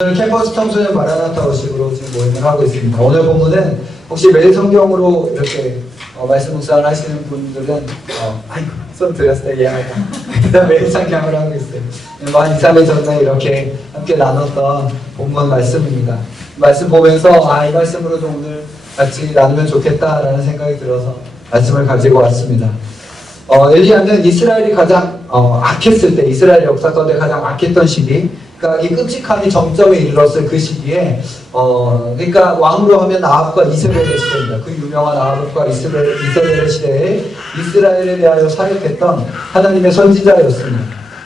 오늘 캠퍼스 청소년 마라나타워식으로 지금 모임을 하고 있습니다. 오늘 본문은 혹시 매일 성경으로 이렇게 말씀 묵상을 하시는 분들은 아이고 손 들었을 때 예하다. 매일 상경을 하고 있어요. 한 2, 3일 전에 이렇게 함께 나눴던 본문 말씀입니다. 말씀 보면서 이 말씀으로 좀 오늘 같이 나누면 좋겠다라는 생각이 들어서 말씀을 가지고 왔습니다. 엘리야는 이스라엘이 가장 악했을 때, 이스라엘 역사 가운데 가장 악했던 시기, 그러니까 이 끔찍함이 정점에 이르렀을 그 시기에 그러니까 왕으로 하면 아합과 이세벨의 시대입니다. 그 유명한 아합과 이세벨의 시대에 이스라엘에 대하여 사역했던 하나님의 선지자였습니다.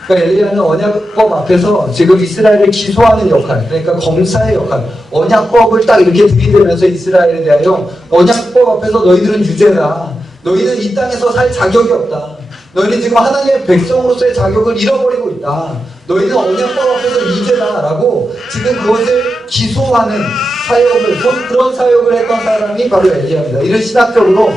그러니까 엘리야는 언약법 앞에서 지금 이스라엘을 기소하는 역할, 그러니까 검사의 역할, 언약법을 딱 이렇게 들이대면서 이스라엘에 대하여 언약법 앞에서 너희들은 유죄다. 너희는 이 땅에서 살 자격이 없다. 너희는 지금 하나님의 백성으로서의 자격을 잃어버리고 있다. 너희는 언약법 앞에서 유죄다라고 지금 그것을 기소하는 사역을, 그런 사역을 했던 사람이 바로 엘리야입니다. 이런 신학적으로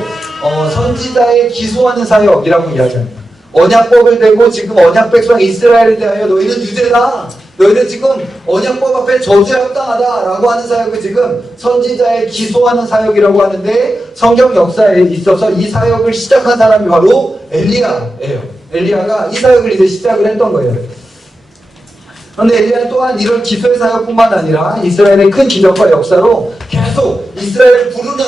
선지자의 기소하는 사역이라고 이야기합니다. 언약법을 대고 지금 언약 백성 이스라엘에 대하여 너희는 유죄다. 너희는 지금 언약법 앞에 저주에 합당하다라고 하는 사역을 지금 선지자의 기소하는 사역이라고 하는데, 성경 역사에 있어서 이 사역을 시작한 사람이 바로 엘리야예요. 엘리야가 이 사역을 이제 시작을 했던 거예요. 그런데 엘리야는 또한 이런 기소의 사역뿐만 아니라 이스라엘의 큰 기적과 역사로 계속 이스라엘을 부르는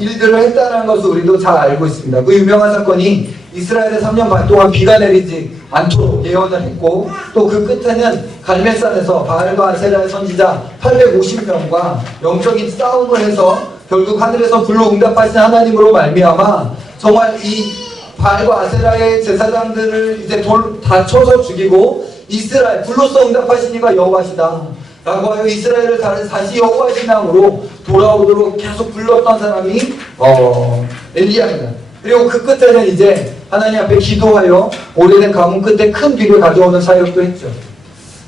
일들을 했다는 것을 우리도 잘 알고 있습니다. 그 유명한 사건이 이스라엘에 3년 반 동안 비가 내리지 않도록 예언을 했고, 또 그 끝에는 갈멜산에서 바알과 아세라의 선지자 850명과 영적인 싸움을 해서 결국 하늘에서 불로 응답하신 하나님으로 말미암아 정말 이 바알과 아세라의 제사장들을 이제 돌 다 쳐서 죽이고, 이스라엘 불로써 응답하신 이가 여호와시다 라고 하여 이스라엘을 다시 여호와의 신앙으로 돌아오도록 계속 불렀던 사람이 엘리야입니다. 그리고 그 끝에는 이제 하나님 앞에 기도하여 오래된 가뭄 끝에 큰 비를 가져오는 사역도 했죠.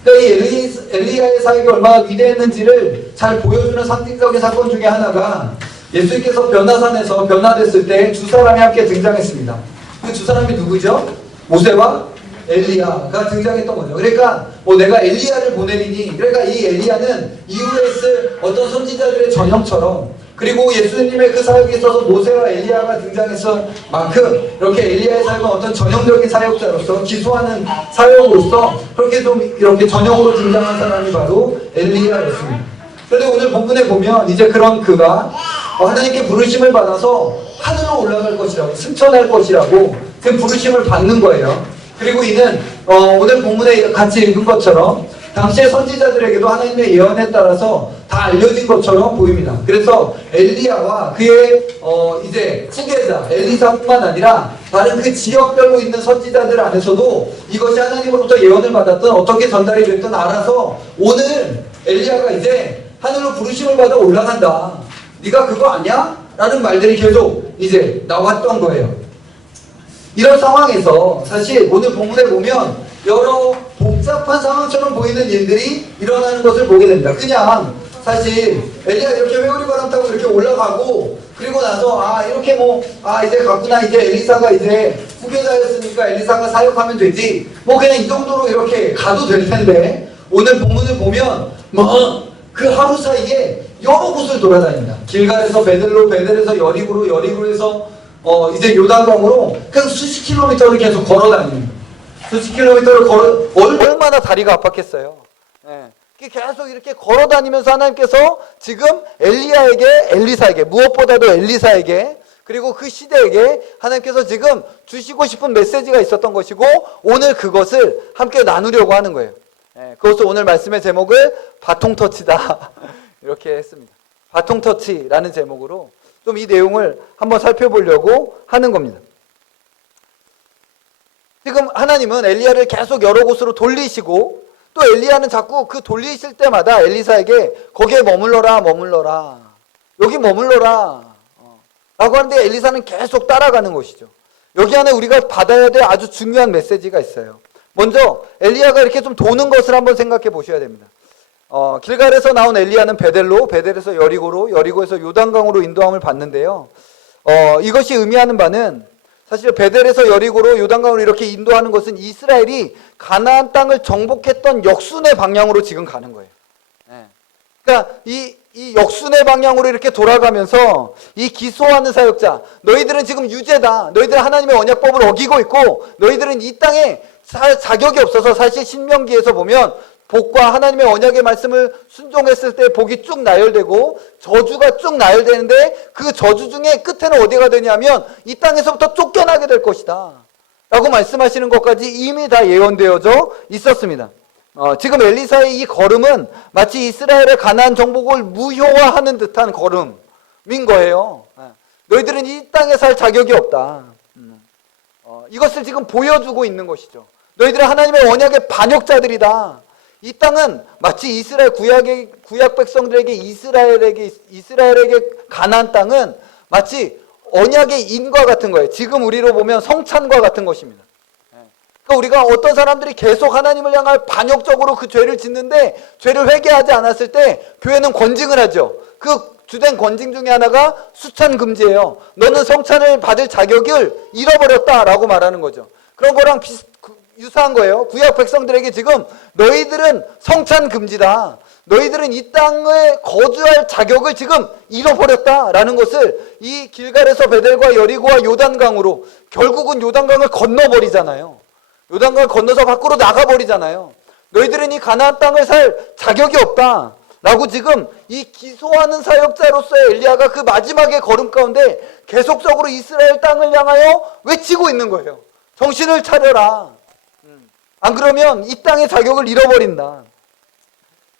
그러니까 이 엘리야의 사역이 얼마나 위대했는지를 잘 보여주는 상징적인 사건 중에 하나가, 예수님께서 변화산에서 변화됐을 때 두 사람이 함께 등장했습니다. 그 두 사람이 누구죠? 모세와 엘리야가 등장했던 거죠. 그러니까 내가 엘리야를 보내리니, 그러니까 이 엘리야는 이후에 있을 어떤 선지자들의 전형처럼, 그리고 예수님의 그 사역에 있어서 모세와 엘리야가 등장했을 만큼 이렇게 엘리야의 사역은 어떤 전형적인 사역자로서, 기소하는 사역으로서 그렇게 좀 이렇게 전형으로 등장한 사람이 바로 엘리야였습니다. 그런데 오늘 본문에 보면 이제 그런 그가 하나님께 부르심을 받아서 하늘로 올라갈 것이라고, 승천할 것이라고 그 부르심을 받는 거예요. 그리고 이는 오늘 본문에 같이 읽은 것처럼 당시의 선지자들에게도 하나님의 예언에 따라서 다 알려진 것처럼 보입니다. 그래서 엘리야와 그의 이제 후계자 엘리사뿐만 아니라 다른 그 지역별로 있는 선지자들 안에서도 이것이 하나님으로부터 예언을 받았던, 어떻게 전달이 됐든 알아서 오늘 엘리야가 이제 하늘로 부르심을 받아 올라간다. 네가 그거 아니야? 라는 말들이 계속 이제 나왔던 거예요. 이런 상황에서 사실 오늘 본문에 보면 여러 복잡한 상황처럼 보이는 일들이 일어나는 것을 보게 됩니다. 그냥 사실 엘리야 이렇게 회오리바람 타고 이렇게 올라가고, 그리고 나서 이렇게 이제 갔구나, 이제 엘리사가 이제 후계자였으니까 엘리사가 사역하면 되지, 그냥 이 정도로 이렇게 가도 될 텐데, 오늘 본문을 보면 그 하루 사이에 여러 곳을 돌아다닙니다. 길갈에서 베델로, 베델에서 여리고로, 여리고에서 이제 요단강으로 그냥 수십 킬로미터를 계속 걸어다닙니다. 수십 킬로미터를 얼마나 다리가 아팠겠어요. 계속 이렇게 걸어다니면서 하나님께서 지금 엘리사에게, 무엇보다도 엘리사에게, 그리고 그 시대에게 하나님께서 지금 주시고 싶은 메시지가 있었던 것이고, 오늘 그것을 함께 나누려고 하는 거예요. 그것을 오늘 말씀의 제목을 바통터치다 이렇게 했습니다. 바통터치라는 제목으로 좀 이 내용을 한번 살펴보려고 하는 겁니다. 지금 하나님은 엘리야를 계속 여러 곳으로 돌리시고, 또 엘리야는 자꾸 그 돌리실 때마다 엘리사에게 거기에 머물러라, 여기 머물러라 라고 하는데, 엘리사는 계속 따라가는 것이죠. 여기 안에 우리가 받아야 될 아주 중요한 메시지가 있어요. 먼저 엘리야가 이렇게 좀 도는 것을 한번 생각해 보셔야 됩니다. 길갈에서 나온 엘리야는 베델로, 베델에서 여리고로, 여리고에서 요단강으로 인도함을 받는데요. 이것이 의미하는 바는, 사실 베델에서 여리고로, 요단강으로 이렇게 인도하는 것은 이스라엘이 가나안 땅을 정복했던 역순의 방향으로 지금 가는 거예요. 그러니까 이 역순의 방향으로 이렇게 돌아가면서 이 기소하는 사역자, 너희들은 지금 유죄다. 너희들은 하나님의 언약법을 어기고 있고 너희들은 이 땅에 자격이 없어서, 사실 신명기에서 보면 복과 하나님의 언약의 말씀을 순종했을 때 복이 쭉 나열되고 저주가 쭉 나열되는데, 그 저주 중에 끝에는 어디가 되냐면 이 땅에서부터 쫓겨나게 될 것이다 라고 말씀하시는 것까지 이미 다 예언되어져 있었습니다. 지금 엘리사의 이 걸음은 마치 이스라엘의 가나안 정복을 무효화하는 듯한 걸음인 거예요. 너희들은 이 땅에 살 자격이 없다. 이것을 지금 보여주고 있는 것이죠. 너희들은 하나님의 언약의 반역자들이다. 이 땅은 마치 이스라엘 구약 백성들에게 이스라엘에게 가나안 땅은 마치 언약의 인과 같은 거예요. 지금 우리로 보면 성찬과 같은 것입니다. 그러니까 우리가 어떤 사람들이 계속 하나님을 향할 반역적으로 그 죄를 짓는데 죄를 회개하지 않았을 때 교회는 권징을 하죠. 그 주된 권징 중에 하나가 수찬 금지예요. 너는 성찬을 받을 자격을 잃어버렸다라고 말하는 거죠. 그런 거랑 유사한 거예요. 구약 백성들에게 지금 너희들은 성찬 금지다. 너희들은 이 땅에 거주할 자격을 지금 잃어버렸다라는 것을 이 길갈에서 베델과 여리고와 요단강으로, 결국은 요단강을 건너버리잖아요. 요단강을 건너서 밖으로 나가버리잖아요. 너희들은 이 가나안 땅을 살 자격이 없다 라고 지금 이 기소하는 사역자로서의 엘리야가 그 마지막의 걸음 가운데 계속적으로 이스라엘 땅을 향하여 외치고 있는 거예요. 정신을 차려라. 안 그러면 이 땅의 자격을 잃어버린다.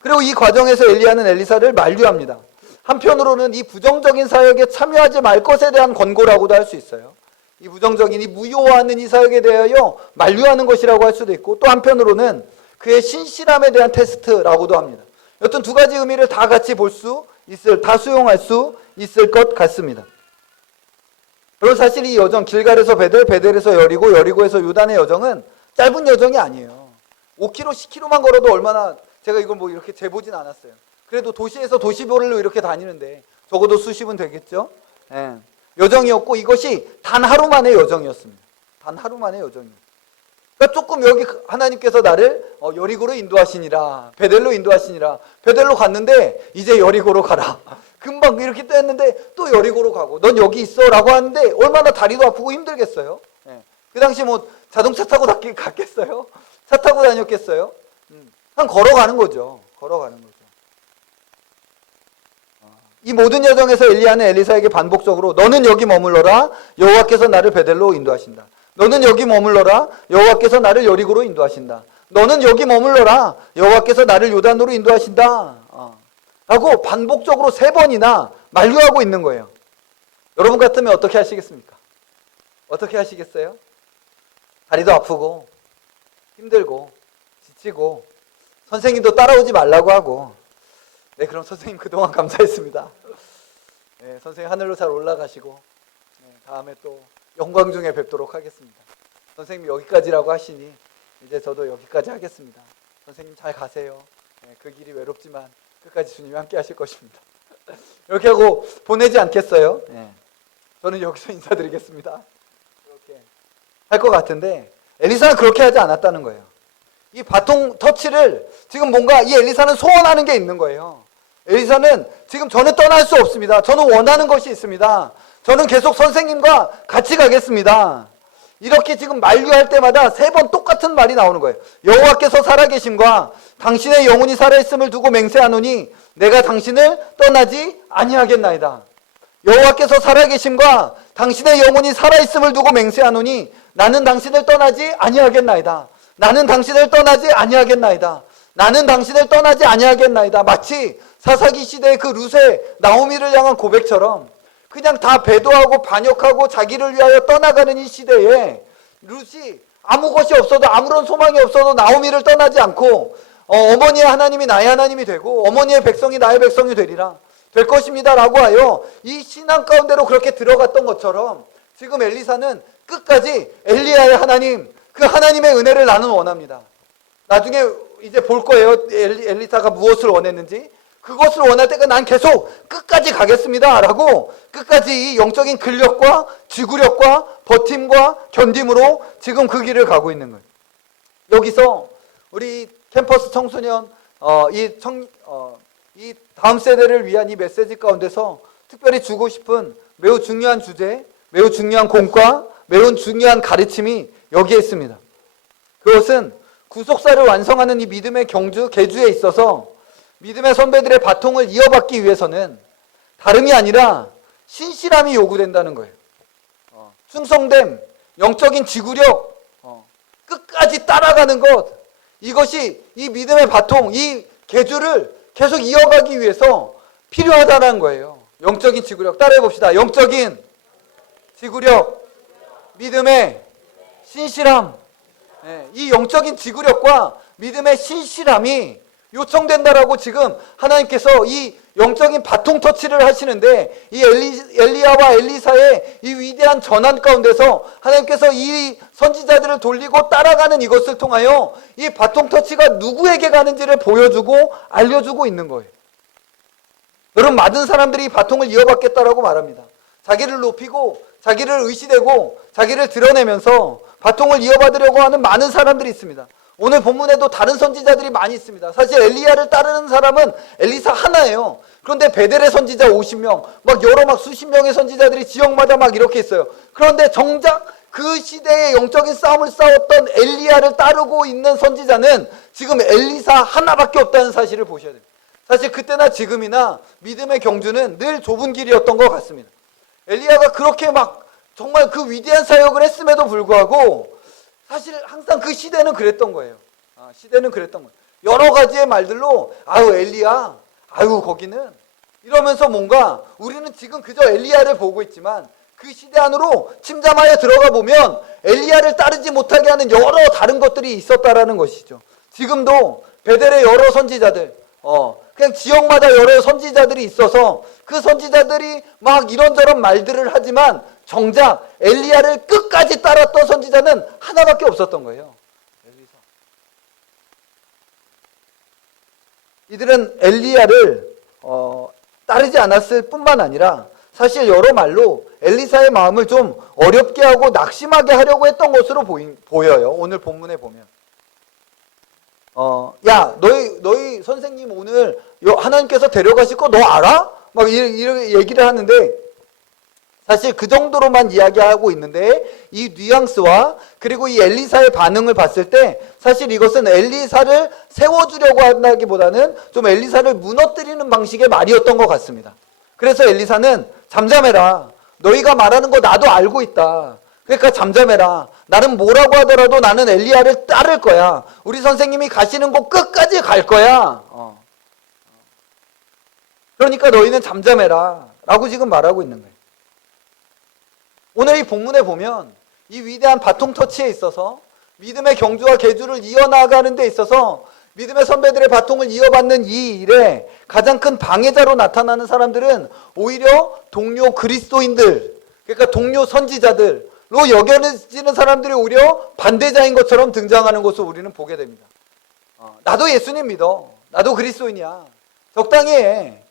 그리고 이 과정에서 엘리야는 엘리사를 만류합니다. 한편으로는 이 부정적인 사역에 참여하지 말 것에 대한 권고라고도 할 수 있어요. 이 부정적인, 이 무효화하는 이 사역에 대하여 만류하는 것이라고 할 수도 있고, 또 한편으로는 그의 신실함에 대한 테스트라고도 합니다. 여튼 두 가지 의미를 다 같이 다 수용할 수 있을 것 같습니다. 그리고 사실 이 여정, 길갈에서 베델, 베델에서 여리고, 여리고에서 요단의 여정은 짧은 여정이 아니에요. 5km, 10km만 걸어도 얼마나, 제가 이걸 뭐 이렇게 재보진 않았어요. 그래도 도시에서 도시별로 이렇게 다니는데 적어도 수십은 되겠죠? 예. 여정이었고, 이것이 단 하루 만의 여정이었습니다. 단 하루 만의 여정이에요. 그러니까 조금 여기 하나님께서 나를 여리고로 인도하시니라, 베델로 인도하시니라. 베델로 갔는데 이제 여리고로 가라. 금방 이렇게 떼었는데 또 여리고로 가고, 넌 여기 있어 라고 하는데 얼마나 다리도 아프고 힘들겠어요. 예. 그 당시 뭐 자동차 타고 갔겠어요? 차 타고 다녔겠어요? 그냥 걸어가는 거죠. 걸어가는 거죠. 이 모든 여정에서 엘리야는 엘리사에게 반복적으로 너는 여기 머물러라. 여호와께서 나를 베델로 인도하신다. 너는 여기 머물러라. 여호와께서 나를 여리고로 인도하신다. 너는 여기 머물러라. 여호와께서 나를 요단으로 인도하신다. 라고 반복적으로 3번이나 만류하고 있는 거예요. 여러분 같으면 어떻게 하시겠습니까? 어떻게 하시겠어요? 다리도 아프고 힘들고 지치고 선생님도 따라오지 말라고 하고, 네, 그럼 선생님 그동안 감사했습니다. 네, 선생님 하늘로 잘 올라가시고, 네, 다음에 또 영광 중에 뵙도록 하겠습니다. 선생님이 여기까지라고 하시니 이제 저도 여기까지 하겠습니다. 선생님 잘 가세요. 네, 그 길이 외롭지만 끝까지 주님이 함께 하실 것입니다. 이렇게 하고 보내지 않겠어요? 네. 저는 여기서 인사드리겠습니다. 이렇게 할 것 같은데 엘리사는 그렇게 하지 않았다는 거예요. 이 바통 터치를 지금 뭔가 이 엘리사는 소원하는 게 있는 거예요. 엘리사는 지금 저는 떠날 수 없습니다. 저는 원하는 것이 있습니다. 저는 계속 선생님과 같이 가겠습니다. 이렇게 지금 만류할 때마다 3번 똑같은 말이 나오는 거예요. 여호와께서 살아계심과 당신의 영혼이 살아있음을 두고 맹세하노니 내가 당신을 떠나지 아니하겠나이다. 여호와께서 살아계심과 당신의 영혼이 살아있음을 두고 맹세하노니 나는 당신을 떠나지 아니하겠나이다. 나는 당신을 떠나지 아니하겠나이다. 나는 당신을 떠나지 아니하겠나이다. 마치 사사기 시대의 그 룻의 나오미를 향한 고백처럼 그냥 다 배도하고 반역하고 자기를 위하여 떠나가는 이 시대에 룻이 아무 것이 없어도, 아무런 소망이 없어도 나오미를 떠나지 않고 어머니의 하나님이 나의 하나님이 되고 어머니의 백성이 나의 백성이 되리라, 될 것입니다 라고 하여 이 신앙 가운데로 그렇게 들어갔던 것처럼 지금 엘리사는 끝까지 엘리야의 하나님, 그 하나님의 은혜를 나는 원합니다. 나중에 이제 볼 거예요. 엘리사가 무엇을 원했는지. 그것을 원할 때가 난 계속 끝까지 가겠습니다 라고 끝까지 이 영적인 근력과 지구력과 버팀과 견딤으로 지금 그 길을 가고 있는 거예요. 여기서 우리 캠퍼스 청소년 이 다음 세대를 위한 이 메시지 가운데서 특별히 주고 싶은 매우 중요한 주제, 매우 중요한 공과, 매우 중요한 가르침이 여기에 있습니다. 그것은 구속사를 완성하는 이 믿음의 계주에 있어서 믿음의 선배들의 바통을 이어받기 위해서는 다름이 아니라 신실함이 요구된다는 거예요. 충성됨, 영적인 지구력, 끝까지 따라가는 것, 이것이 이 믿음의 바통, 이 계주를 계속 이어가기 위해서 필요하다는 거예요. 영적인 지구력, 따라해 봅시다. 영적인 지구력, 믿음의 신실함. 이 영적인 지구력과 믿음의 신실함이 요청된다라고 지금 하나님께서 이 영적인 바통 터치를 하시는데, 이 엘리야와 엘리사의 이 위대한 전환 가운데서 하나님께서 이 선지자들을 돌리고 따라가는 이것을 통하여 이 바통 터치가 누구에게 가는지를 보여주고 알려주고 있는 거예요. 여러분, 많은 사람들이 이 바통을 이어받겠다라고 말합니다. 자기를 높이고 자기를 의시되고 자기를 드러내면서 바통을 이어받으려고 하는 많은 사람들이 있습니다. 오늘 본문에도 다른 선지자들이 많이 있습니다. 사실 엘리야를 따르는 사람은 엘리사 하나예요. 그런데 베델의 선지자 50명, 막 수십 명의 선지자들이 지역마다 막 이렇게 있어요. 그런데 정작 그 시대의 영적인 싸움을 싸웠던 엘리야를 따르고 있는 선지자는 지금 엘리사 하나밖에 없다는 사실을 보셔야 됩니다. 사실 그때나 지금이나 믿음의 경주는 늘 좁은 길이었던 것 같습니다. 엘리야가 그렇게 막 정말 그 위대한 사역을 했음에도 불구하고 사실 항상 그 시대는 그랬던 거예요. 시대는 그랬던 거예요. 여러 가지의 말들로 아유 엘리야, 아유 거기는 이러면서 뭔가 우리는 지금 그저 엘리야를 보고 있지만 그 시대 안으로 침잠하여 들어가 보면 엘리야를 따르지 못하게 하는 여러 다른 것들이 있었다라는 것이죠. 지금도 베델의 여러 선지자들, 그냥 지역마다 여러 선지자들이 있어서 그 선지자들이 막 이런저런 말들을 하지만 정작 엘리야를 끝까지 따랐던 선지자는 하나밖에 없었던 거예요. 이들은 엘리야를 따르지 않았을 뿐만 아니라 사실 여러 말로 엘리사의 마음을 좀 어렵게 하고 낙심하게 하려고 했던 것으로 보여요. 오늘 본문에 보면 야 너희 선생님 오늘 하나님께서 데려가실 거 너 알아? 막 이렇게 얘기를 하는데 사실 그 정도로만 이야기하고 있는데 이 뉘앙스와 그리고 이 엘리사의 반응을 봤을 때 사실 이것은 엘리사를 세워주려고 한다기보다는 좀 엘리사를 무너뜨리는 방식의 말이었던 것 같습니다. 그래서 엘리사는 잠잠해라. 너희가 말하는 거 나도 알고 있다. 그러니까 잠잠해라. 나는 뭐라고 하더라도 나는 엘리야를 따를 거야. 우리 선생님이 가시는 곳 끝까지 갈 거야. 그러니까 너희는 잠잠해라. 라고 지금 말하고 있는 거예요. 오늘 이 본문에 보면 이 위대한 바통 터치에 있어서 믿음의 경주와 계주를 이어나가는 데 있어서 믿음의 선배들의 바통을 이어받는 이 일에 가장 큰 방해자로 나타나는 사람들은 오히려 동료 그리스도인들, 그러니까 동료 선지자들로 여겨지는 사람들이 오히려 반대자인 것처럼 등장하는 것을 우리는 보게 됩니다. 나도 예수님 믿어. 나도 그리스도인이야. 적당히 해.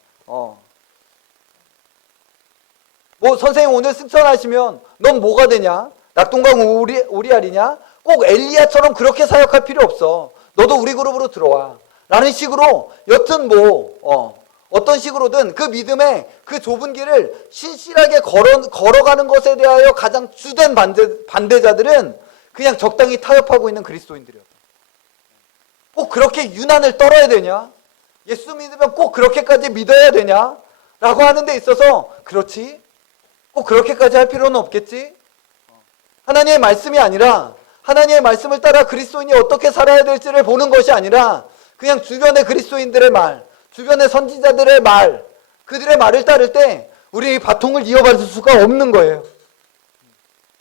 뭐 선생님 오늘 승천하시면 넌 뭐가 되냐? 낙동강 오리알이냐? 꼭 엘리야처럼 그렇게 사역할 필요 없어. 너도 우리 그룹으로 들어와. 라는 식으로 여튼 어떤 식으로든 그 믿음의 그 좁은 길을 신실하게 걸어가는 것에 대하여 가장 주된 반대자들은 그냥 적당히 타협하고 있는 그리스도인들이었다. 꼭 그렇게 유난을 떨어야 되냐? 예수 믿으면 꼭 그렇게까지 믿어야 되냐? 라고 하는 데 있어서 그렇지? 꼭 그렇게까지 할 필요는 없겠지? 하나님의 말씀이 아니라 하나님의 말씀을 따라 그리스도인이 어떻게 살아야 될지를 보는 것이 아니라 그냥 주변의 그리스도인들의 말, 주변의 선지자들의 말, 그들의 말을 따를 때 우리 이 바통을 이어받을 수가 없는 거예요.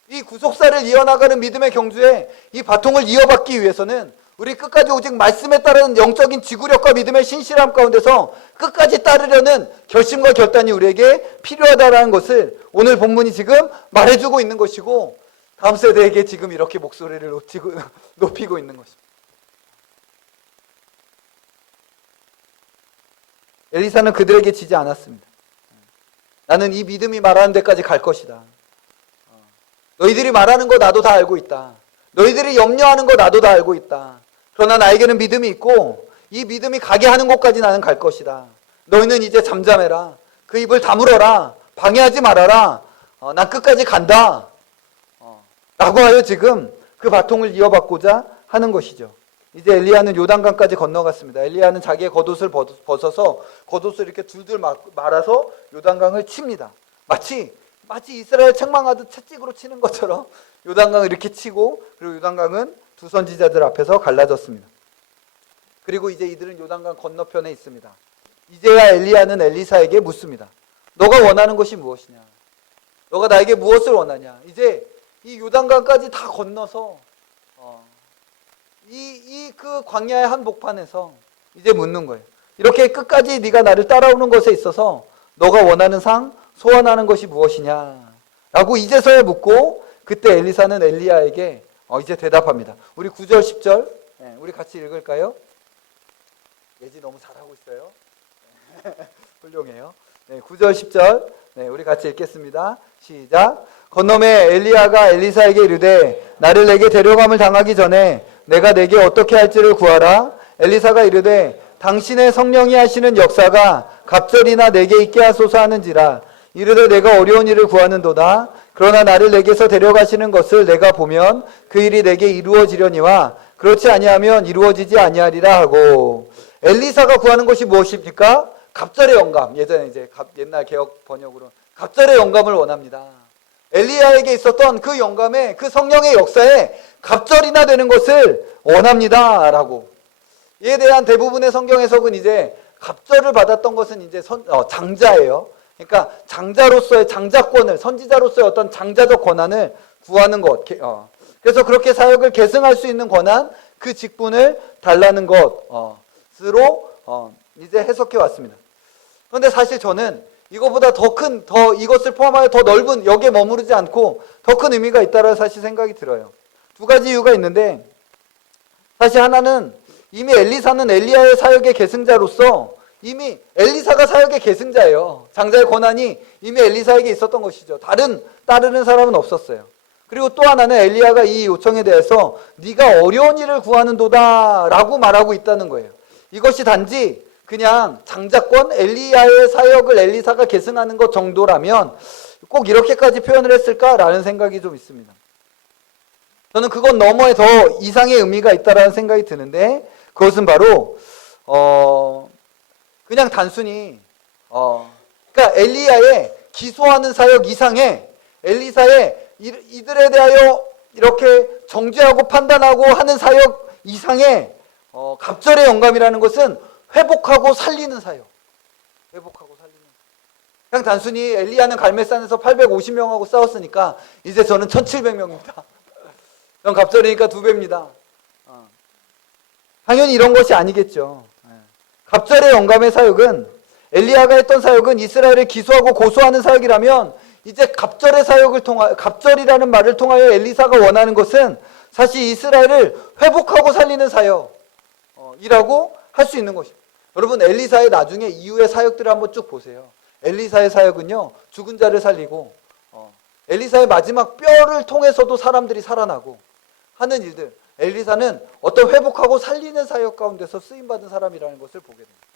이 구속사를 이어나가는 믿음의 경주에 이 바통을 이어받기 위해서는 우리 끝까지 오직 말씀에 따르는 영적인 지구력과 믿음의 신실함 가운데서 끝까지 따르려는 결심과 결단이 우리에게 필요하다는 것을 오늘 본문이 지금 말해주고 있는 것이고 다음 세대에게 지금 이렇게 목소리를 높이고 있는 것입니다. 엘리사는 그들에게 지지 않았습니다. 나는 이 믿음이 말하는 데까지 갈 것이다. 너희들이 말하는 거 나도 다 알고 있다. 너희들이 염려하는 거 나도 다 알고 있다. 그러나 나에게는 믿음이 있고 이 믿음이 가게 하는 곳까지 나는 갈 것이다. 너희는 이제 잠잠해라. 그 입을 다물어라. 방해하지 말아라. 난 끝까지 간다. 라고 하여 지금 그 바통을 이어받고자 하는 것이죠. 이제 엘리야는 요단강까지 건너갔습니다. 엘리야는 자기의 겉옷을 벗어서 겉옷을 이렇게 둘둘 말아서 요단강을 칩니다. 마치 이스라엘 책망하듯 채찍으로 치는 것처럼 요단강을 이렇게 치고, 그리고 요단강은 두 선지자들 앞에서 갈라졌습니다. 그리고 이제 이들은 요단강 건너편에 있습니다. 이제야 엘리야는 엘리사에게 묻습니다. 너가 원하는 것이 무엇이냐? 너가 나에게 무엇을 원하냐? 이제 이 요단강까지 다 건너서 그 광야의 한복판에서 이제 묻는 거예요. 이렇게 끝까지 네가 나를 따라오는 것에 있어서 너가 원하는 상, 소원하는 것이 무엇이냐? 라고 이제서야 묻고, 그때 엘리사는 엘리야에게 이제 대답합니다. 우리 9절 10절 우리 같이 읽을까요? 예지 너무 잘하고 있어요. 훌륭해요. 9절 10절 우리 같이 읽겠습니다. 시작. 건너매 엘리야가 엘리사에게 이르되 나를 내게 데려감을 당하기 전에 내가 내게 어떻게 할지를 구하라. 엘리사가 이르되 당신의 성령이 하시는 역사가 갑절이나 내게 있게 하소서 하는지라. 이르되 내가 어려운 일을 구하는도다. 그러나 나를 내게서 데려가시는 것을 내가 보면 그 일이 내게 이루어지려니와 그렇지 아니하면 이루어지지 아니하리라 하고. 엘리사가 구하는 것이 무엇입니까? 갑절의 영감. 예전에 이제 옛날 개혁 번역으로 갑절의 영감을 원합니다. 엘리야에게 있었던 그 영감에, 그 성령의 역사에 갑절이나 되는 것을 원합니다. 라고. 이에 대한 대부분의 성경 해석은 이제 갑절을 받았던 것은 이제 장자예요. 그러니까 장자로서의 장자권을, 선지자로서의 어떤 장자적 권한을 구하는 것. 그래서 그렇게 사역을 계승할 수 있는 권한, 그 직분을 달라는 것으로 이제 해석해 왔습니다. 그런데 사실 저는 이거보다 더 이것을 포함하여 더 넓은, 여기에 머무르지 않고 더 큰 의미가 있다라는 사실 생각이 들어요. 두 가지 이유가 있는데, 사실 하나는 이미 엘리사는 엘리야의 사역의 계승자로서 이미 엘리사가 사역의 계승자예요. 장자의 권한이 이미 엘리사에게 있었던 것이죠. 따르는 사람은 없었어요. 그리고 또 하나는 엘리야가 이 요청에 대해서 네가 어려운 일을 구하는도다 라고 말하고 있다는 거예요. 이것이 단지 그냥 장자권, 엘리야의 사역을 엘리사가 계승하는 것 정도라면 꼭 이렇게까지 표현을 했을까라는 생각이 좀 있습니다. 저는 그건 너머에 더 이상의 의미가 있다라는 생각이 드는데, 그것은 바로 그냥 단순히 그러니까 엘리야의 기소하는 사역 이상의, 엘리사의 이들에 대하여 이렇게 정죄하고 판단하고 하는 사역 이상의 갑절의 영감이라는 것은 회복하고 살리는 사역. 회복하고 살리는. 그냥 단순히 엘리야는 갈멜산에서 850명하고 싸웠으니까 이제 저는 1700명입니다. 전 갑절이니까 2배입니다. 당연히 이런 것이 아니겠죠. 갑절의 영감의 사역은, 엘리야가 했던 사역은 이스라엘을 기소하고 고소하는 사역이라면, 이제 갑절이라는 말을 통하여 엘리사가 원하는 것은 사실 이스라엘을 회복하고 살리는 사역이라고 할 수 있는 것입니다. 여러분, 엘리사의 나중에 이후의 사역들을 한번 쭉 보세요. 엘리사의 사역은요, 죽은 자를 살리고, 엘리사의 마지막 뼈를 통해서도 사람들이 살아나고 하는 일들. 엘리사는 어떤 회복하고 살리는 사역 가운데서 쓰임받은 사람이라는 것을 보게 됩니다.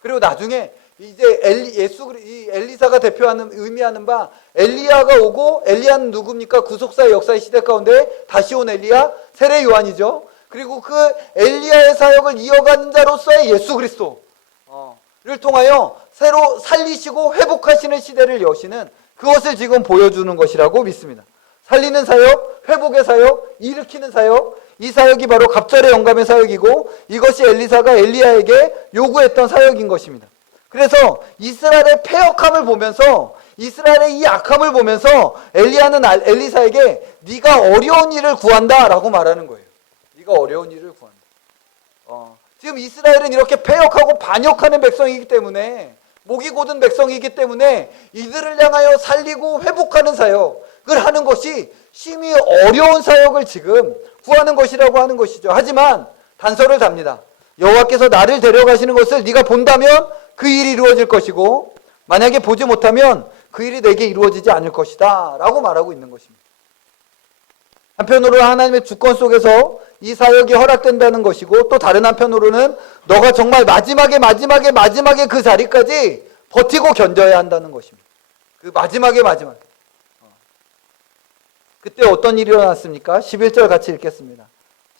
그리고 나중에 이제 엘리사가 대표하는, 의미하는 바, 엘리야가 오고, 엘리야는 누굽니까? 구속사의 역사의 시대 가운데 다시 온 엘리야, 세례 요한이죠. 그리고 그 엘리야의 사역을 이어가는 자로서의 예수 그리스도를 통하여 새로 살리시고 회복하시는 시대를 여시는, 그것을 지금 보여주는 것이라고 믿습니다. 살리는 사역, 회복의 사역, 일으키는 사역, 이 사역이 바로 갑절의 영감의 사역이고, 이것이 엘리사가 엘리야에게 요구했던 사역인 것입니다. 그래서 이스라엘의 패역함을 보면서, 이스라엘의 이 악함을 보면서 엘리야는 엘리사에게 네가 어려운 일을 구한다 라고 말하는 거예요. 네가 어려운 일을 구한다. 지금 이스라엘은 이렇게 패역하고 반역하는 백성이기 때문에, 목이 곧은 백성이기 때문에 이들을 향하여 살리고 회복하는 사역을 하는 것이 심히 어려운 사역을 지금 구하는 것이라고 하는 것이죠. 하지만 단서를 답니다. 여호와께서 나를 데려가시는 것을 네가 본다면 그 일이 이루어질 것이고, 만약에 보지 못하면 그 일이 내게 이루어지지 않을 것이다 라고 말하고 있는 것입니다. 한편으로는 하나님의 주권 속에서 이 사역이 허락된다는 것이고, 또 다른 한편으로는 너가 정말 마지막에 그 자리까지 버티고 견뎌야 한다는 것입니다. 그 마지막에. 그때 어떤 일이 일어났습니까? 11절 같이 읽겠습니다.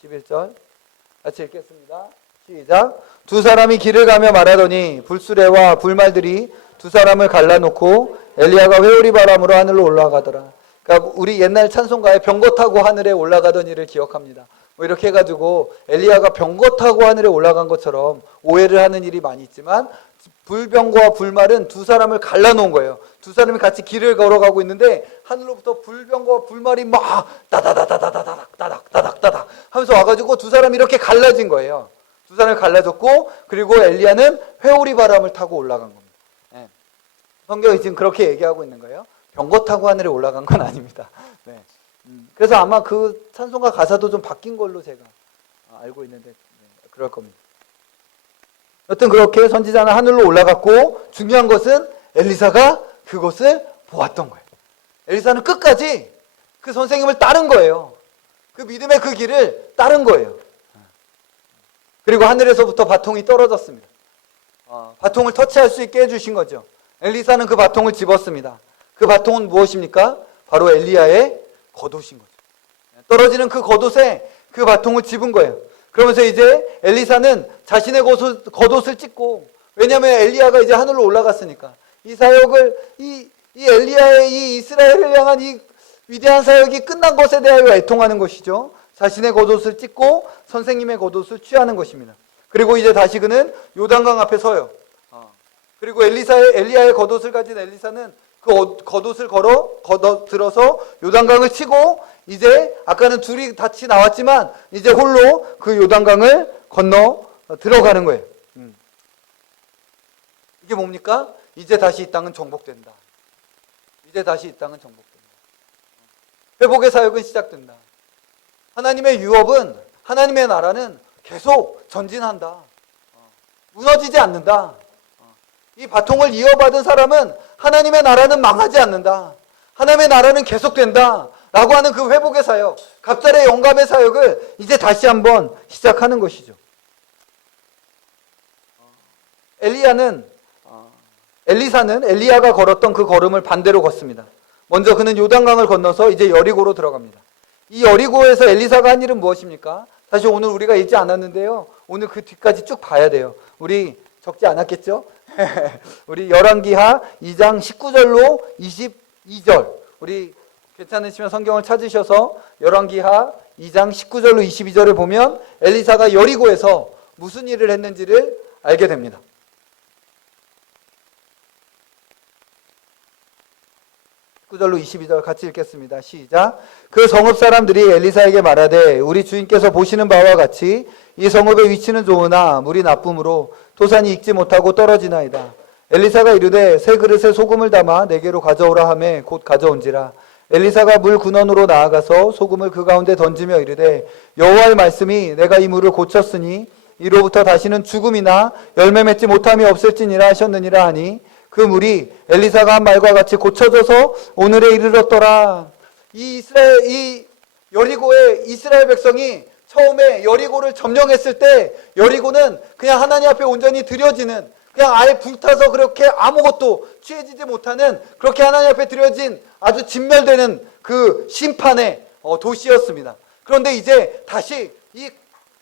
11절 같이 읽겠습니다. 시작. 두 사람이 길을 가며 말하더니 불수레와 불말들이 두 사람을 갈라놓고 엘리야가 회오리 바람으로 하늘로 올라가더라. 그러니까 우리 옛날 찬송가에 병거 타고 하늘에 올라가던 일을 기억합니다. 뭐 이렇게 해가지고 엘리야가 병거 타고 하늘에 올라간 것처럼 오해를 하는 일이 많이 있지만, 불병거와 불말은 두 사람을 갈라놓은 거예요. 두 사람이 같이 길을 걸어가고 있는데 하늘로부터 불병거와 불말이 막 따닥 하면서 와가지고 두 사람이 이렇게 갈라진 거예요. 두 사람이 갈라졌고, 그리고 엘리야는 회오리 바람을 타고 올라간 겁니다. 네. 성경이 지금 그렇게 얘기하고 있는 거예요. 병거 타고 하늘에 올라간 건 아닙니다. 네. 그래서 아마 그 찬송가 가사도 좀 바뀐 걸로 제가 알고 있는데, 네, 그럴 겁니다. 여튼 그렇게 선지자는 하늘로 올라갔고, 중요한 것은 엘리사가 그것을 보았던 거예요. 엘리사는 끝까지 그 선생님을 따른 거예요. 그 믿음의 그 길을 따른 거예요. 그리고 하늘에서부터 바통이 떨어졌습니다. 바통을 터치할 수 있게 해주신 거죠. 엘리사는 그 바통을 집었습니다. 그 바통은 무엇입니까? 바로 엘리야의 겉옷인 거죠. 떨어지는 그 겉옷에 그 바통을 집은 거예요. 그러면서 이제 엘리사는 자신의 겉옷을 찢고, 왜냐하면 엘리야가 이제 하늘로 올라갔으니까 이 사역을, 이 엘리야의 이 이스라엘을 향한 이 위대한 사역이 끝난 것에 대하여 애통하는 것이죠. 자신의 겉옷을 찢고 선생님의 겉옷을 취하는 것입니다. 그리고 이제 다시 그는 요단강 앞에 서요. 그리고 엘리야의 겉옷을 가진 엘리사는 그 겉옷을 들어서 요단강을 치고, 이제 아까는 둘이 같이 나왔지만 이제 홀로 그 요단강을 건너 들어가는 거예요. 이게 뭡니까? 이제 다시 이 땅은 정복된다. 이제 다시 이 땅은 정복된다. 회복의 사역은 시작된다. 하나님의 유업은, 하나님의 나라는 계속 전진한다. 무너지지 않는다. 이 바통을 이어받은 사람은 하나님의 나라는 망하지 않는다. 하나님의 나라는 계속된다. 라고 하는 그 회복의 사역, 갑절의 영감의 사역을 이제 다시 한번 시작하는 것이죠. 엘리사는 엘리야가 걸었던 그 걸음을 반대로 걷습니다. 먼저 그는 요단강을 건너서 이제 여리고로 들어갑니다. 이 여리고에서 엘리사가 한 일은 무엇입니까? 사실 오늘 우리가 읽지 않았는데요. 오늘 그 뒤까지 쭉 봐야 돼요. 우리 적지 않았겠죠? 우리 열왕기하 2장 19절로 22절, 우리 괜찮으시면 성경을 찾으셔서 열왕기하 2장 19절로 22절을 보면 엘리사가 여리고에서 무슨 일을 했는지를 알게 됩니다. 19절로 22절 같이 읽겠습니다. 시작. 그 성읍 사람들이 엘리사에게 말하되 우리 주인께서 보시는 바와 같이 이 성읍의 위치는 좋으나 물이 나쁨으로 토산이 익지 못하고 떨어지나이다. 엘리사가 이르되 새 그릇에 소금을 담아 내게로 가져오라 하매 곧 가져온지라. 엘리사가 물 근원으로 나아가서 소금을 그 가운데 던지며 이르되 여호와의 말씀이 내가 이 물을 고쳤으니 이로부터 다시는 죽음이나 열매 맺지 못함이 없을지니라 하셨느니라 하니 그 물이 엘리사가 한 말과 같이 고쳐져서 오늘에 이르렀더라. 이 여리고의 이스라엘 백성이 처음에 여리고를 점령했을 때 여리고는 그냥 하나님 앞에 온전히 드려지는, 그냥 아예 불타서 그렇게 아무것도 취해지지 못하는, 그렇게 하나님 앞에 드려진 아주 진멸되는 그 심판의 도시였습니다. 그런데 이제 다시 이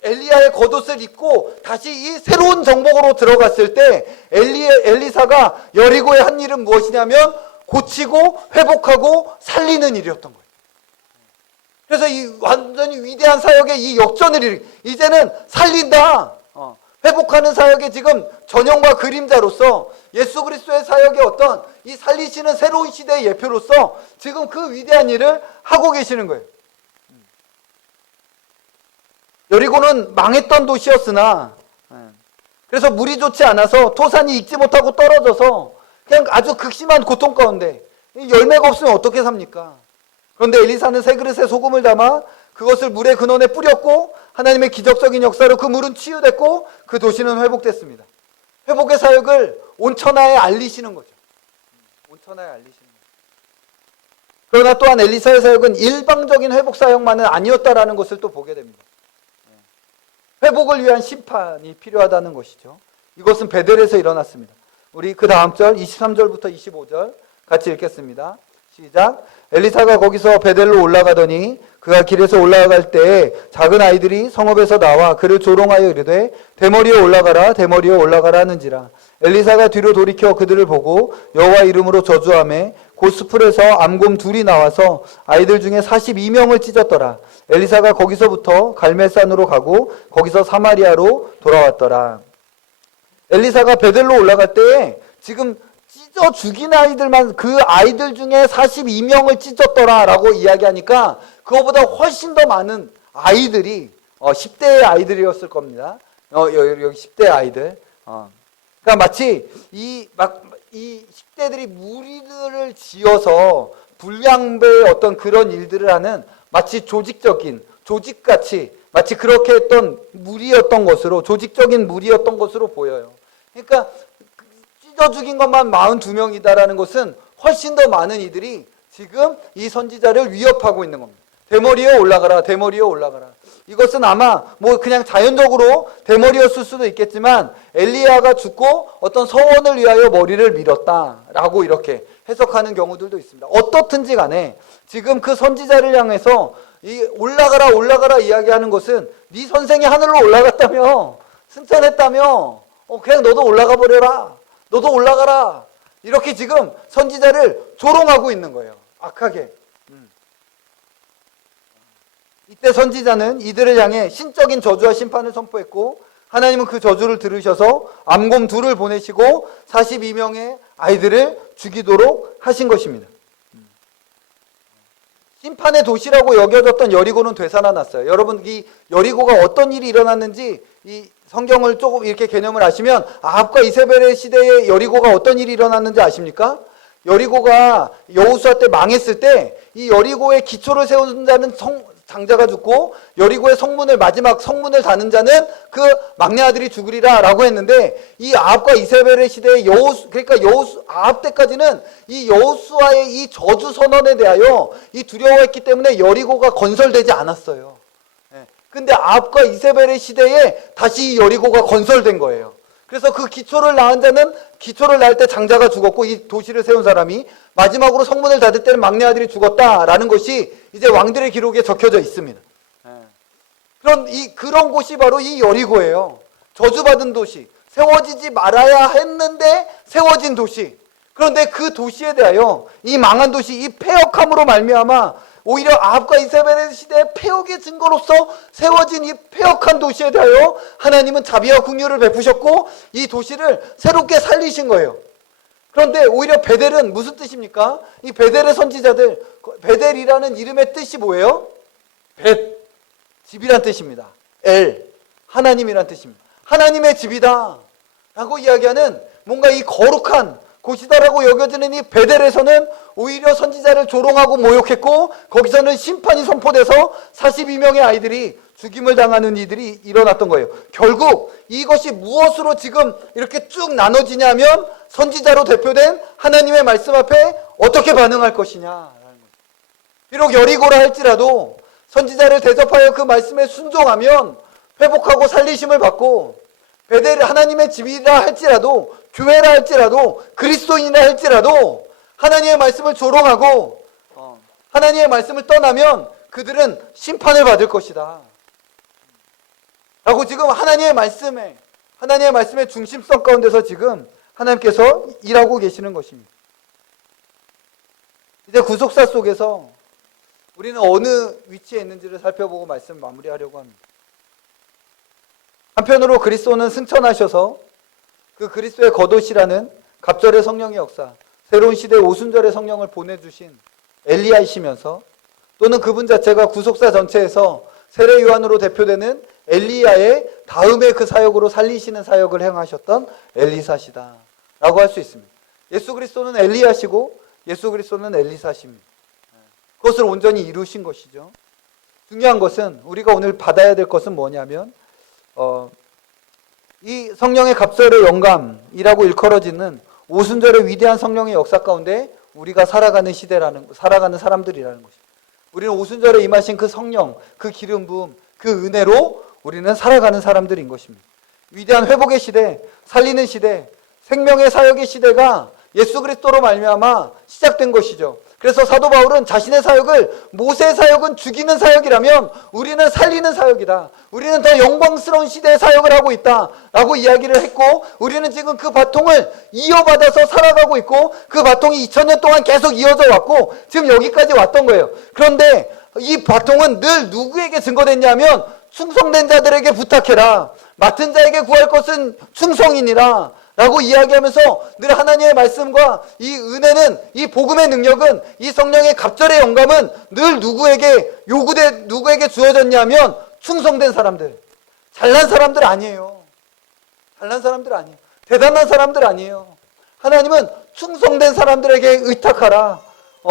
엘리야의 겉옷을 입고 다시 이 새로운 정복으로 들어갔을 때 엘리사가 여리고에 한 일은 무엇이냐면 고치고 회복하고 살리는 일이었던 거예요. 그래서 이 완전히 위대한 사역의 이 역전을 이제는 살린다. 회복하는 사역의 지금 전형과 그림자로서 예수 그리스도의 사역의 어떤 이 살리시는 새로운 시대의 예표로서 지금 그 위대한 일을 하고 계시는 거예요. 여리고는 망했던 도시였으나 그래서 물이 좋지 않아서 토산이 익지 못하고 떨어져서 그냥 아주 극심한 고통 가운데 열매가 없으면 어떻게 삽니까? 그런데 엘리사는 새 그릇에 소금을 담아 그것을 물의 근원에 뿌렸고 하나님의 기적적인 역사로 그 물은 치유됐고 그 도시는 회복됐습니다. 회복의 사역을 온 천하에 알리시는 거죠. 온 천하에 알리시는 거죠. 그러나 또한 엘리사의 사역은 일방적인 회복 사역만은 아니었다라는 것을 또 보게 됩니다. 회복을 위한 심판이 필요하다는 것이죠. 이것은 베델에서 일어났습니다. 우리 그 다음 절 23절부터 25절 같이 읽겠습니다. 시작. 엘리사가 거기서 베델로 올라가더니 그가 길에서 올라갈 때에 작은 아이들이 성읍에서 나와 그를 조롱하여 이르되 대머리에 올라가라 대머리에 올라가라 하는지라. 엘리사가 뒤로 돌이켜 그들을 보고 여호와 이름으로 저주하매 곧 수풀에서 암곰 둘이 나와서 아이들 중에 42명을 찢었더라. 엘리사가 거기서부터 갈멜산으로 가고 거기서 사마리아로 돌아왔더라. 엘리사가 베델로 올라갈 때에 지금 찢어 죽인 아이들만, 그 아이들 중에 42명을 찢었더라 라고 이야기하니까 그거보다 훨씬 더 많은 아이들이 10대의 아이들이었을 겁니다. 여기 10대 아이들. 그러니까 마치 이 10대들이 무리들을 지어서 불량배의 어떤 그런 일들을 하는 마치 조직같이 마치 그렇게 했던 무리였던 것으로, 조직적인 무리였던 것으로 보여요. 그러니까 찢어 죽인 것만 42명이다라는 것은 훨씬 더 많은 이들이 지금 이 선지자를 위협하고 있는 겁니다. 대머리에 올라가라, 대머리에 올라가라. 이것은 아마 뭐 그냥 자연적으로 대머리였을 수도 있겠지만 엘리야가 죽고 어떤 서원을 위하여 머리를 밀었다라고 이렇게 해석하는 경우들도 있습니다. 어떻든지 간에 지금 그 선지자를 향해서 이 올라가라 올라가라 이야기하는 것은 네 선생이 하늘로 올라갔다며, 승천했다며, 그냥 너도 올라가 버려라, 너도 올라가라, 이렇게 지금 선지자를 조롱하고 있는 거예요. 악하게. 이때 선지자는 이들을 향해 신적인 저주와 심판을 선포했고 하나님은 그 저주를 들으셔서 암곰 둘을 보내시고 42명의 아이들을 죽이도록 하신 것입니다. 심판의 도시라고 여겨졌던 여리고는 되살아났어요. 여러분, 이 여리고가 어떤 일이 일어났는지 이 성경을 조금 이렇게 개념을 아시면 아합과 이세벨의 시대에 여리고가 어떤 일이 일어났는지 아십니까? 여리고가 여호수아 때 망했을 때 이 여리고의 기초를 세운 자는 장자가 죽고 여리고의 마지막 성문을 다는 자는 그 막내 아들이 죽으리라 라고 했는데, 이 아합과 이세벨의 시대에 아합 때까지는 이 여호수아의 이 저주 선언에 대하여 이 두려워했기 때문에 여리고가 건설되지 않았어요. 근데 아합과 이세벨의 시대에 다시 이 여리고가 건설된 거예요. 그래서 그 기초를 낳은 자는 기초를 낳을 때 장자가 죽었고 이 도시를 세운 사람이 마지막으로 성문을 닫을 때는 막내 아들이 죽었다라는 것이 이제 왕들의 기록에 적혀져 있습니다. 그런 곳이 바로 이 여리고예요. 저주받은 도시, 세워지지 말아야 했는데 세워진 도시. 그런데 그 도시에 대하여 이 망한 도시, 이 패역함으로 말미암아 오히려 아합과 이세벨의 시대의 패역의 증거로서 세워진 이 패역한 도시에 대하여 하나님은 자비와 긍휼을 베푸셨고 이 도시를 새롭게 살리신 거예요. 그런데 오히려 베델은 무슨 뜻입니까? 이 베델의 선지자들, 베델이라는 이름의 뜻이 뭐예요? 집이란 뜻입니다. 하나님이란 뜻입니다. 하나님의 집이다 라고 이야기하는 뭔가 이 거룩한 곳이다라고 여겨지는 이 베델에서는 오히려 선지자를 조롱하고 모욕했고 거기서는 심판이 선포돼서 42명의 아이들이 죽임을 당하는 일들이 일어났던 거예요. 결국 이것이 무엇으로 지금 이렇게 쭉 나눠지냐면 선지자로 대표된 하나님의 말씀 앞에 어떻게 반응할 것이냐. 비록 여리고라 할지라도 선지자를 대접하여 그 말씀에 순종하면 회복하고 살리심을 받고, 베델 하나님의 집이라 할지라도, 교회라 할지라도, 그리스도인이라 할지라도 하나님의 말씀을 조롱하고 하나님의 말씀을 떠나면 그들은 심판을 받을 것이다 라고 지금 하나님의 말씀의 중심성 가운데서 지금 하나님께서 일하고 계시는 것입니다. 이제 구속사 속에서 우리는 어느 위치에 있는지를 살펴보고 말씀 마무리하려고 합니다. 한편으로 그리스도는 승천하셔서 그 그리스도의 겉옷이라는 갑절의 성령의 역사, 새로운 시대의 오순절의 성령을 보내주신 엘리야이시면서, 또는 그분 자체가 구속사 전체에서 세례 요한으로 대표되는 엘리야의 다음에 그 사역으로 살리시는 사역을 행하셨던 엘리사시다 라고 할 수 있습니다. 예수 그리스도는 엘리야시고 예수 그리스도는 엘리사십니다. 그것을 온전히 이루신 것이죠. 중요한 것은, 우리가 오늘 받아야 될 것은 뭐냐면 이 성령의 갑절의 영감이라고 일컬어지는 오순절의 위대한 성령의 역사 가운데 우리가 살아가는 살아가는 사람들이라는 것입니다. 우리는 오순절에 임하신 그 성령, 그 기름 부음, 그 은혜로 우리는 살아가는 사람들인 것입니다. 위대한 회복의 시대, 살리는 시대, 생명의 사역의 시대가 예수 그리스도로 말미암아 시작된 것이죠. 그래서 사도 바울은 자신의 사역을 모세의 사역은 죽이는 사역이라면 우리는 살리는 사역이다. 우리는 더 영광스러운 시대의 사역을 하고 있다 라고 이야기를 했고, 우리는 지금 그 바통을 이어받아서 살아가고 있고, 그 바통이 2000년 동안 계속 이어져 왔고 지금 여기까지 왔던 거예요. 그런데 이 바통은 늘 누구에게 증거됐냐면 충성된 자들에게 부탁해라. 맡은 자에게 구할 것은 충성이니라 라고 이야기하면서 늘 하나님의 말씀과 이 은혜는, 이 복음의 능력은, 이 성령의 갑절의 영감은 늘 누구에게 주어졌냐면 충성된 사람들, 잘난 사람들 아니에요. 잘난 사람들 아니에요. 대단한 사람들 아니에요. 하나님은 충성된 사람들에게 의탁하라.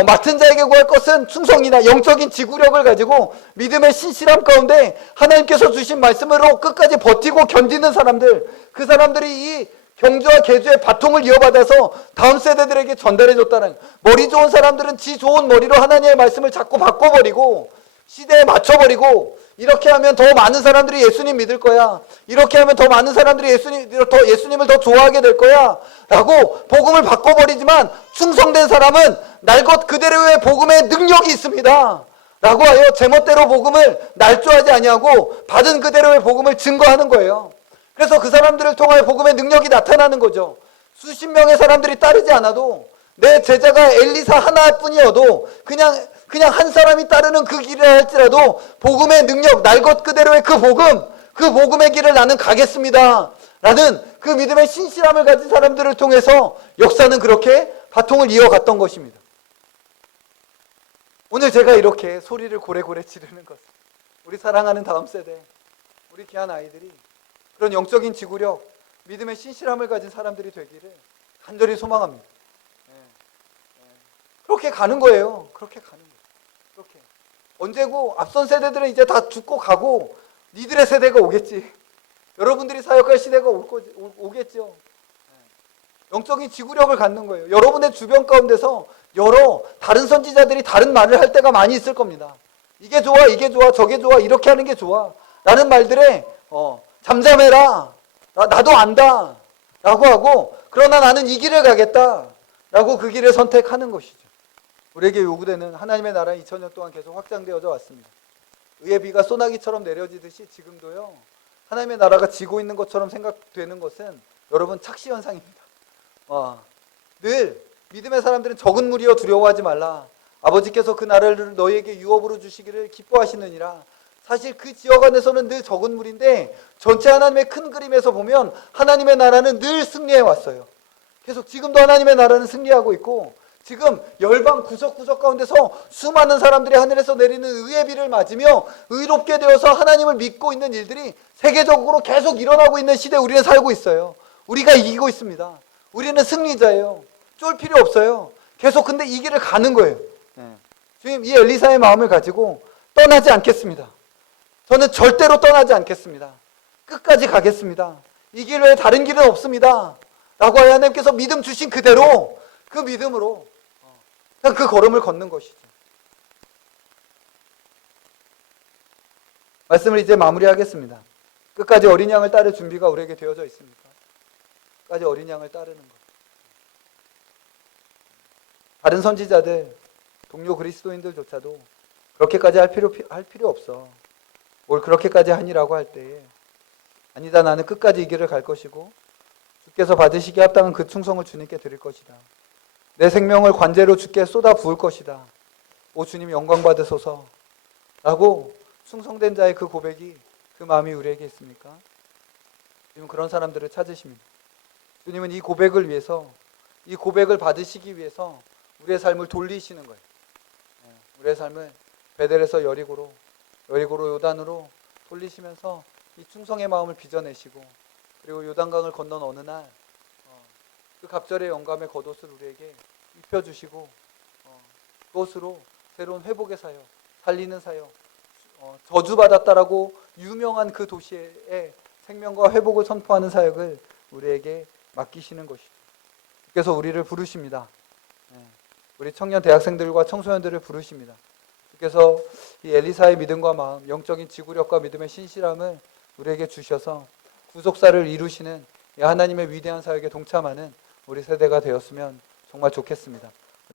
맡은 자에게 구할 것은 충성이나 영적인 지구력을 가지고 믿음의 신실함 가운데 하나님께서 주신 말씀으로 끝까지 버티고 견디는 사람들, 그 사람들이 이 경주와 계주의 바통을 이어받아서 다음 세대들에게 전달해줬다는, 머리 좋은 사람들은 지 좋은 머리로 하나님의 말씀을 자꾸 바꿔버리고 시대에 맞춰버리고, 이렇게 하면 더 많은 사람들이 예수님 믿을 거야, 이렇게 하면 더 많은 사람들이 예수님을 더 좋아하게 될 거야 라고 복음을 바꿔버리지만, 충성된 사람은 날 것 그대로의 복음의 능력이 있습니다 라고 하여 제멋대로 복음을 날조하지 아니하고 받은 그대로의 복음을 증거하는 거예요. 그래서 그 사람들을 통하여 복음의 능력이 나타나는 거죠. 수십 명의 사람들이 따르지 않아도, 내 제자가 엘리사 하나뿐이어도 그냥 한 사람이 따르는 그 길을 할지라도 복음의 능력, 날 것 그대로의 그 복음의 길을 나는 가겠습니다 라는 그 믿음의 신실함을 가진 사람들을 통해서 역사는 그렇게 바통을 이어갔던 것입니다. 오늘 제가 이렇게 소리를 고래고래 지르는 것은 우리 사랑하는 다음 세대, 우리 귀한 아이들이 그런 영적인 지구력, 믿음의 신실함을 가진 사람들이 되기를 간절히 소망합니다. 그렇게 가는 거예요. 그렇게 가는 거예요. 그렇게. 언제고 앞선 세대들은 이제 다 죽고 가고 니들의 세대가 오겠지. 여러분들이 사역할 시대가 오겠죠. 영적인 지구력을 갖는 거예요. 여러분의 주변 가운데서 여러 다른 선지자들이 다른 말을 할 때가 많이 있을 겁니다. 이게 좋아, 이게 좋아, 저게 좋아, 이렇게 하는 게 좋아 라는 말들에 잠잠해라, 나도 안다 라고 하고, 그러나 나는 이 길을 가겠다 라고 그 길을 선택하는 것이죠. 우리에게 요구되는 하나님의 나라는 2000년 동안 계속 확장되어져 왔습니다. 의의 비가 소나기처럼 내려지듯이 지금도요, 하나님의 나라가 지고 있는 것처럼 생각되는 것은 여러분 착시현상입니다. 늘 믿음의 사람들은 적은 무리여 두려워하지 말라. 아버지께서 그 나라를 너희에게 유업으로 주시기를 기뻐하시느니라. 사실 그 지역 안에서는 늘 적은 무리인데 전체 하나님의 큰 그림에서 보면 하나님의 나라는 늘 승리해 왔어요. 계속 지금도 하나님의 나라는 승리하고 있고, 지금 열방 구석구석 가운데서 수많은 사람들이 하늘에서 내리는 의의 비를 맞으며 의롭게 되어서 하나님을 믿고 있는 일들이 세계적으로 계속 일어나고 있는 시대에 우리는 살고 있어요. 우리가 이기고 있습니다. 우리는 승리자예요. 쫄 필요 없어요. 계속 근데 이 길을 가는 거예요. 주님, 이 엘리사의 마음을 가지고 떠나지 않겠습니다. 저는 절대로 떠나지 않겠습니다. 끝까지 가겠습니다. 이 길 외에 다른 길은 없습니다 라고 하나님께서 믿음 주신 그대로, 그 믿음으로 그냥 그 걸음을 걷는 것이죠. 말씀을 이제 마무리하겠습니다. 끝까지 어린 양을 따를 준비가 우리에게 되어져 있습니까? 끝까지 어린 양을 따르는 것. 다른 선지자들, 동료 그리스도인들조차도 그렇게까지 할 필요 없어. 뭘 그렇게까지 하니라고 할 때에, 아니다, 나는 끝까지 이 길을 갈 것이고 주께서 받으시기에 합당한 그 충성을 주님께 드릴 것이다. 내 생명을 관제로 주께 쏟아 부을 것이다. 오 주님 영광 받으소서 라고 충성된 자의 그 고백이, 그 마음이 우리에게 있습니까? 주님은 그런 사람들을 찾으십니다. 주님은 이 고백을 위해서, 이 고백을 받으시기 위해서 우리의 삶을 돌리시는 거예요. 우리의 삶을 베델에서 여리고로 요단으로 돌리시면서 이 충성의 마음을 빚어내시고, 그리고 요단강을 건넌 어느 날 그 갑절의 영감의 겉옷을 우리에게 입혀주시고, 그것으로 새로운 회복의 사역, 살리는 사역, 저주받았다라고 유명한 그 도시의 생명과 회복을 선포하는 사역을 우리에게 맡기시는 것이죠. 그래서 우리를 부르십니다. 우리 청년 대학생들과 청소년들을 부르십니다. 주께서 이 엘리사의 믿음과 마음, 영적인 지구력과 믿음의 신실함을 우리에게 주셔서 구속사를 이루시는 이 하나님의 위대한 사역에 동참하는 우리 세대가 되었으면 정말 좋겠습니다.